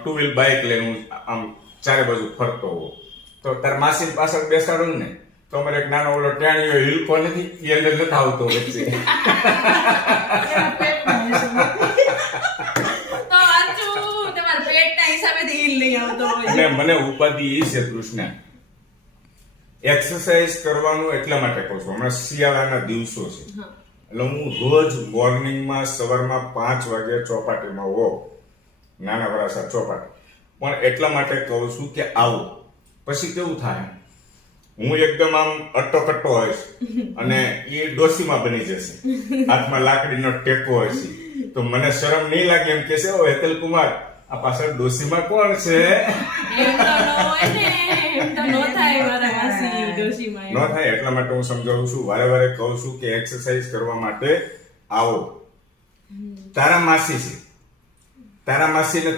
Two wheel bike લઈને હું આમ ચારે બાજુ ફરતો હોઉં તો તાર માસી પાછળ બેસાડું ને તો અમારે એક નાનો ઓલો ટેણીયો હિલકો નથી એ અંદર નથી આવતો વચ્ચે. અને મને ઉપાધિ એ છે કૃષ્ણ, એક્સરસાઇઝ કરવાનું એટલા માટે કહું છું. હમણાં શિયાળાના દિવસો છે એટલે હું રોજ મોર્નિંગમાં સવારમાં 5 વાગે ચોપાટીમાં હોઉં, નાના વરાસા ચોપાટી. પણ એટલા માટે કહું છું કે આવું પછી કેવું થાય, હું એકદમ આમ અટ્ટો હોઈશ અને એ ડોસીમાં બની જશે, હાથમાં લાકડીનો ટેકો હશે તો મને શરમ નહીં લાગે એમ કે છે ઓ હેતલ કુમાર આ પાછળ ડોસીમાં કોણ છે? ન થાય એટલા માટે હું સમજાવું છું, વારે વારે કહું છું કે એક્સરસાઇઝ કરવા માટે આવો. તારા માસી છે, તારા માસીને